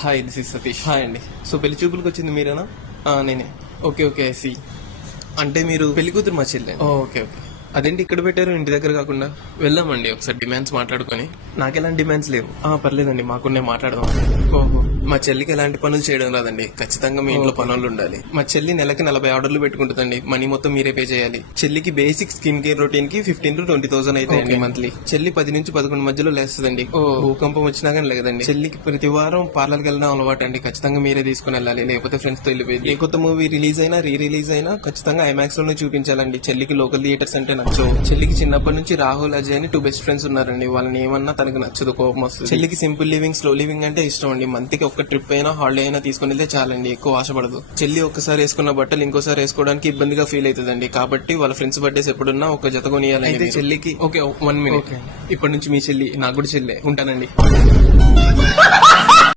Hi this is Satish hi అండి. So పెళ్ళి చూపులకు వచ్చింది మీరేనా? నేనే. ఓకే ఓకే సి అంటే మీరు పెళ్ళి కూతురు మా చెల్లె. ఓకే ఓకే అదేంటి ఇక్కడ పెట్టారు ఇంటి దగ్గర కాకుండా? వెళ్దామండి ఒకసారి డిమాండ్స్ మాట్లాడుకొని. నాకు ఎలాంటి డిమాండ్స్ లేవు పర్లేదండి మాకున్నే మాట్లాడదాం. ఓహో. మా చెల్లికి ఎలాంటి పనులు చేయడం రాదండి. ఖచ్చితంగా మీ ఇంట్లో పనులు ఉండాలి. మా చెల్లి నెలకి నలభై ఆర్డర్లు పెట్టుకుంటుందండి. మనీ మొత్తం మీరే పే చేయాలి. చెల్లికి బేసిక్ స్కిన్ కేర్ రొటీన్కి ఫిఫ్టీన్ టు ట్వంటీ థౌసండ్ అవుతాయండి మంత్లీ. చెల్లి పది నుంచి పదకొండు మధ్యలో లేస్తుందండి. ఓ. భూకంపం వచ్చినా కానీ లేదండి. చెల్లికి ప్రతి వారం పార్లర్కి వెళ్ళడం అలవాటు అండి ఖచ్చితంగా మీరే తీసుకుని వెళ్ళాలి. లేకపోతే ఫ్రెండ్స్తో వెళ్ళిపోయింది. ఏ కొత్త మూవీ రిలీజ్ అయినా రీ రిలీజ్ అయినా ఖచ్చితంగా ఐమాక్స్లోనే చూపించాలండి. చెల్లికి లోకల్ థియేటర్స్ అంటే నచ్చవు. చెల్లికి చిన్నప్పటి నుంచి రాహుల్ అజయ్ అని టూ బెస్ట్ ఫ్రెండ్స్ ఉన్నారండి. వాళ్ళని ఏమన్నా తనకు నచ్చదు కోపం వస్తుంది. చెల్లికి సింపుల్ లివింగ్ స్లో లివింగ్ అంటే ఇష్టం అండి. మంత్కి ఒక్క ట్రిప్ అయినా హాలిడే అయినా తీసుకుని వెళ్తే చాలండి ఎక్కువ ఆశపడదు. చెల్లి ఒక్కసారి వేసుకున్న బట్టలు ఇంకోసారి వేసుకోవడానికి ఇబ్బందిగా ఫీల్ అవుతుందండి. కాబట్టి వాళ్ళ ఫ్రెండ్స్ బర్త్డేస్ ఎప్పుడున్నా ఒక జత కొనియాలి అయితే చెల్లికి ఓకే వన్ మినిట్ ఇప్పటి నుంచి మీ చెల్లి నాకు కూడా చెల్లె ఉంటానండి.